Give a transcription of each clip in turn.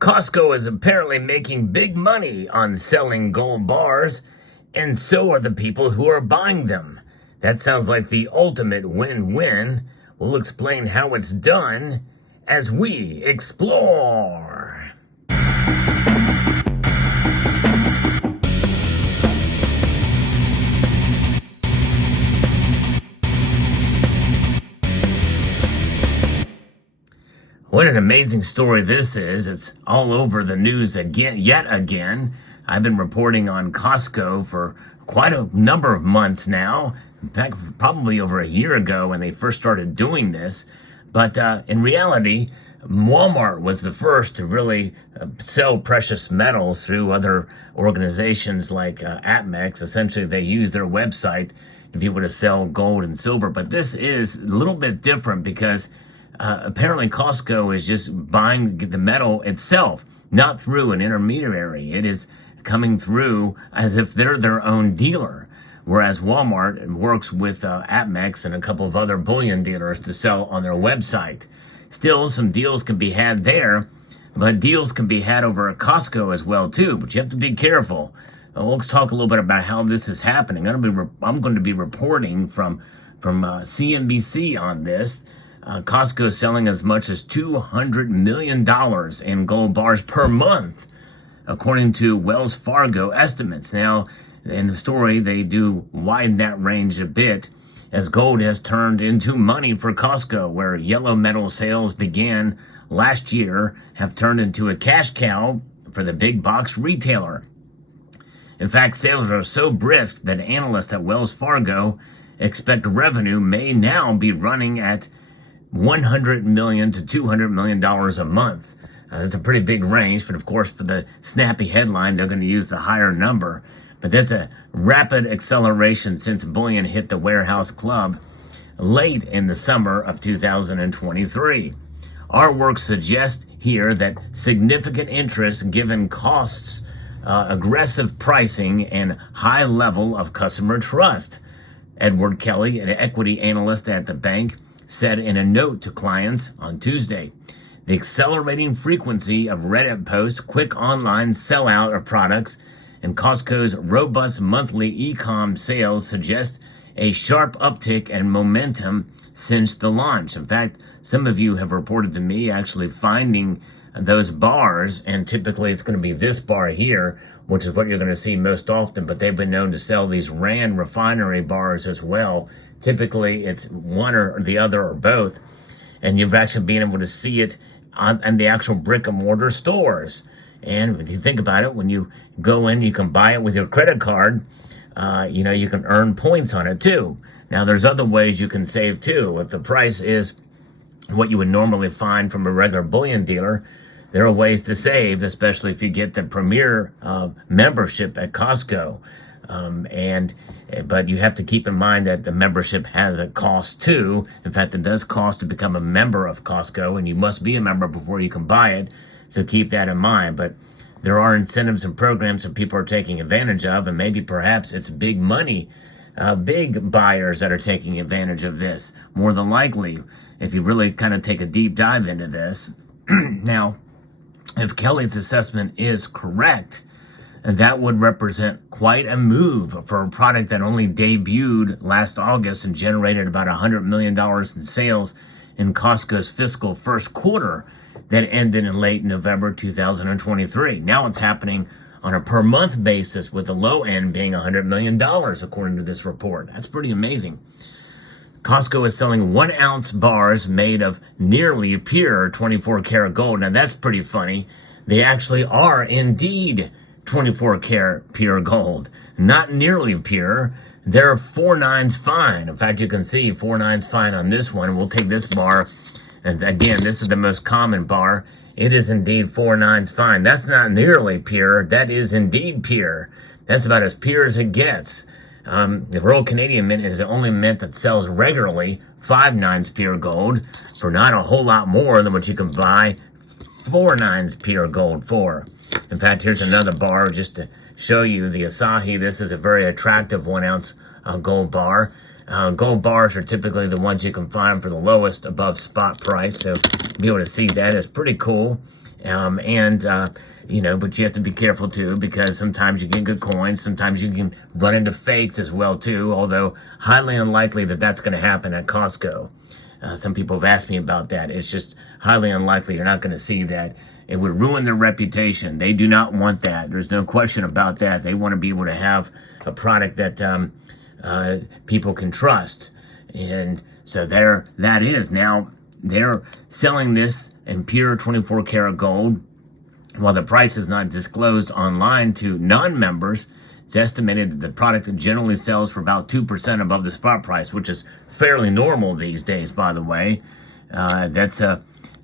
Costco is apparently making big money on selling gold bars, and so are the people who are buying them. That sounds like the ultimate win-win. We'll explain how it's done as we explore. What an amazing story this is. It's all over the news yet again. I've been reporting on Costco for quite a number of months now. In fact, probably over a year ago when they first started doing this. But in reality, Walmart was the first to really sell precious metals through other organizations like APMEX. Essentially, they use their website to be able to sell gold and silver. But this is a little bit different because apparently Costco is just buying the metal itself, not through an intermediary. It is coming through as if they're their own dealer, whereas Walmart works with APMEX and a couple of other bullion dealers to sell on their website. Still, some deals can be had there, but deals can be had over at Costco as well too, but you have to be careful. Let's talk a little bit about how this is happening. I'm going to be reporting from CNBC on this. Costco is selling as much as $200 million in gold bars per month, according to Wells Fargo estimates. Now, in the story, they do widen that range a bit, as gold has turned into money for Costco, where yellow metal sales began last year, have turned into a cash cow for the big box retailer. In fact, sales are so brisk that analysts at Wells Fargo expect revenue may now be running at $100 million to $200 million a month. That's a pretty big range, but of course for the snappy headline, they're going to use the higher number. But that's a rapid acceleration since bullion hit the warehouse club late in the summer of 2023. Our work suggests here that significant interest given costs, aggressive pricing, and high level of customer trust. Edward Kelly, an equity analyst at the bank, said in a note to clients on Tuesday, the accelerating frequency of Reddit posts, quick online sellout of products, and Costco's robust monthly e-com sales suggest a sharp uptick and momentum since the launch. In fact, some of you have reported to me actually finding those bars, and typically it's going to be this bar here, which is what you're going to see most often, but they've been known to sell these Rand refinery bars as well. Typically, it's one or the other or both, and you've actually been able to see it on the actual brick-and-mortar stores. And if you think about it, when you go in, you can buy it with your credit card. You can earn points on it too. Now, there's other ways you can save too. If the price is what you would normally find from a regular bullion dealer, there are ways to save, especially if you get the premier membership at Costco. But you have to keep in mind that the membership has a cost too. In fact, it does cost to become a member of Costco, and you must be a member before you can buy it. So keep that in mind. But there are incentives and programs that people are taking advantage of, and maybe perhaps it's big money, big buyers that are taking advantage of this. More than likely, if you really kind of take a deep dive into this. Now, if Kelly's assessment is correct, that would represent quite a move for a product that only debuted last August and generated about $100 million in sales in Costco's fiscal first quarter that ended in late November 2023. Now it's happening on a per month basis, with the low end being $100 million, according to this report. That's pretty amazing. Costco is selling 1 ounce bars made of nearly pure 24 karat gold. Now that's pretty funny. They actually are indeed 24 karat pure gold, not nearly pure. They're 4/9 fine. In fact, you can see 4/9 fine on this one. We'll take this bar, and again, this is the most common bar. It is indeed 4/9 fine. That's not nearly pure. That is indeed pure. That's about as pure as it gets. The Royal Canadian Mint is the only mint that sells regularly 5/9 pure gold for not a whole lot more than what you can buy 4/9 pure gold for. In fact, here's another bar just to show you the Asahi. This is a very attractive 1 ounce gold bar. Gold bars are typically the ones you can find for the lowest above spot price. So to be able to see that is pretty cool. But you have to be careful too, because sometimes you get good coins, sometimes you can run into fakes as well too, although highly unlikely that that's going to happen at Costco. Some people have asked me about that. It's just highly unlikely you're not going to see that. It would ruin their reputation. They do not want that. There's no question about that. They want to be able to have a product that people can trust. And so that is. Now, they're selling this in pure 24 karat gold. While the price is not disclosed online to non-members, it's estimated that the product generally sells for about 2% above the spot price, which is fairly normal these days, by the way. That's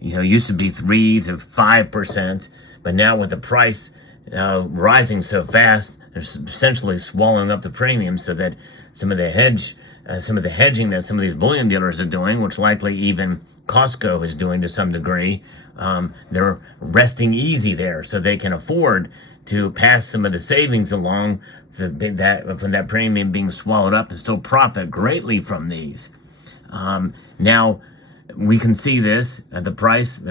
used to be 3 to 5%, but now with the price rising so fast, they're essentially swallowing up the premium, so that some of the hedging that some of these bullion dealers are doing, which likely even Costco is doing to some degree, they're resting easy there, so they can afford to pass some of the savings along from that premium being swallowed up and still profit greatly from these. Now, we can see this at the price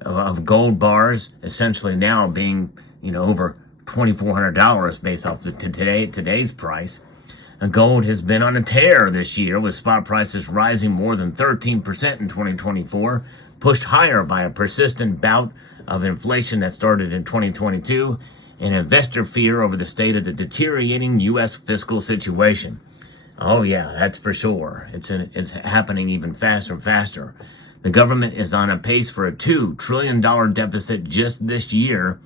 of gold bars essentially now being, over $2,400 based off today's price. And gold has been on a tear this year, with spot prices rising more than 13% in 2024, pushed higher by a persistent bout of inflation that started in 2022 and investor fear over the state of the deteriorating U.S. fiscal situation. Oh yeah, that's for sure. It's happening even faster and faster. The government is on a pace for a $2 trillion deficit just this year,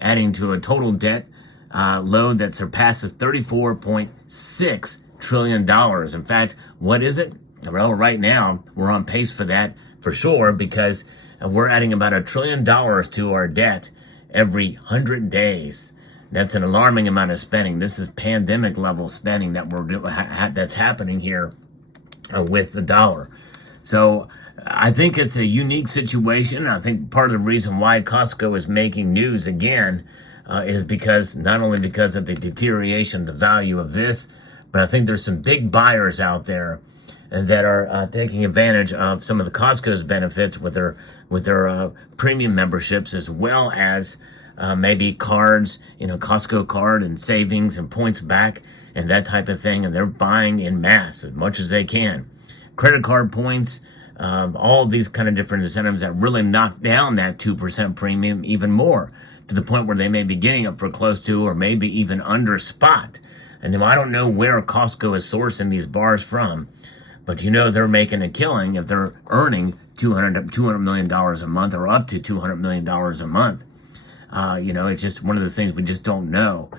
adding to a total debt load that surpasses $34.6 trillion. In fact, what is it? Well, right now, we're on pace for that for sure, because we're adding about $1 trillion to our debt every 100 days. That's an alarming amount of spending. This is pandemic level spending that's happening here with the dollar. So I think it's a unique situation. I think part of the reason why Costco is making news again is because not only because of the deterioration of the value of this, but I think there's some big buyers out there that are taking advantage of some of the Costco's benefits with their premium memberships, as well as maybe cards, Costco card and savings and points back and that type of thing. And they're buying in mass as much as they can. Credit card points, all of these kind of different incentives that really knock down that 2% premium even more, to the point where they may be getting it for close to or maybe even under spot. And I don't know where Costco is sourcing these bars from, but they're making a killing if they're earning $200 million a month, or up to $200 million a month. It's just one of those things we just don't know.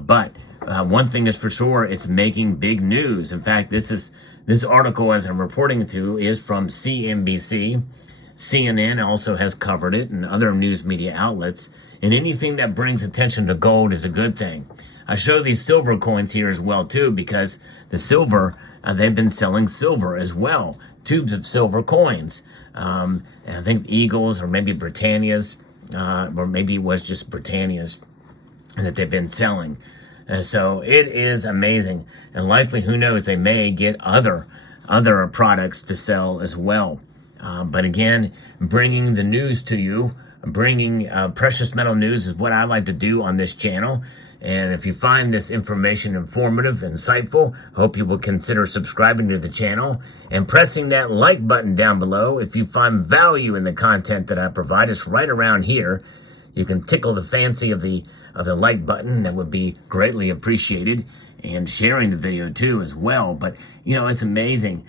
But one thing is for sure, it's making big news. In fact, this article, as I'm reporting to, is from CNBC. CNN also has covered it, and other news media outlets. And anything that brings attention to gold is a good thing. I show these silver coins here as well too, because the silver, they've been selling silver as well, tubes of silver coins. And I think Eagles, or maybe Britannia's, or maybe it was just Britannia's, that they've been selling. So it is amazing, and likely, who knows, they may get other products to sell as well. But again, bringing the news to you, bringing precious metal news is what I like to do on this channel. And if you find this information informative, insightful, hope you will consider subscribing to the channel and pressing that like button down below. If you find value in the content that I provide, it's right around here. You can tickle the fancy of the like button. That would be greatly appreciated. And sharing the video too as well. But it's amazing.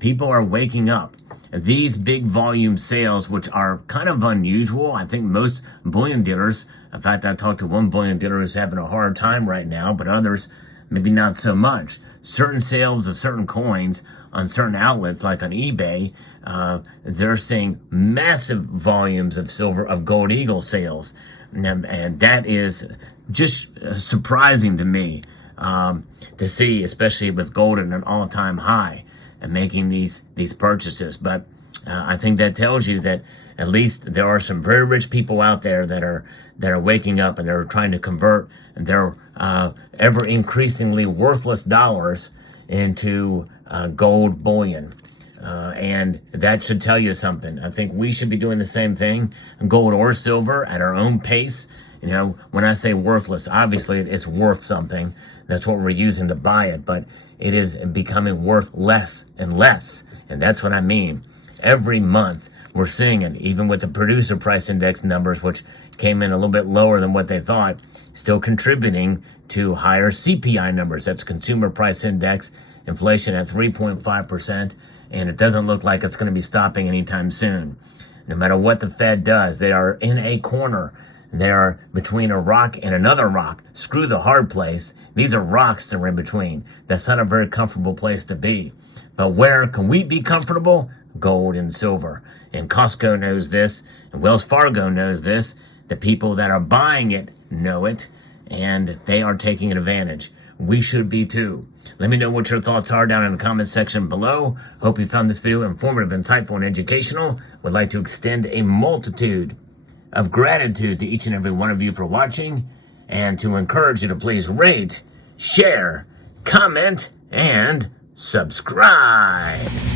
People are waking up. These big volume sales, which are kind of unusual, I think most bullion dealers, in fact, I talked to one bullion dealer who's having a hard time right now, but others maybe not so much. Certain sales of certain coins on certain outlets, like on eBay, they're seeing massive volumes of gold eagle sales. And that is just surprising to me to see, especially with gold at an all-time high and making these purchases. But I think that tells you that at least there are some very rich people out there that are waking up, and they're trying to convert their ever increasingly worthless dollars into gold bullion. And that should tell you something. I think we should be doing the same thing, gold or silver, at our own pace. You know, when I say worthless, obviously it's worth something. That's what we're using to buy it, but it is becoming worth less and less. And that's what I mean. Every month we're seeing it, even with the producer price index numbers, which came in a little bit lower than what they thought, still contributing to higher CPI numbers. That's consumer price index, inflation at 3.5%, and it doesn't look like it's going to be stopping anytime soon. No matter what the Fed does, they are in a corner. They are between a rock and another rock. Screw the hard place. These are rocks that are in between. That's not a very comfortable place to be. But where can we be comfortable? Gold and silver. And Costco knows this, and Wells Fargo knows this. The people that are buying it know it, and they are taking advantage. We should be too. Let me know what your thoughts are down in the comment section below. Hope you found this video informative, insightful, and educational. Would like to extend a multitude of gratitude to each and every one of you for watching, and to encourage you to please rate, share, comment, and subscribe.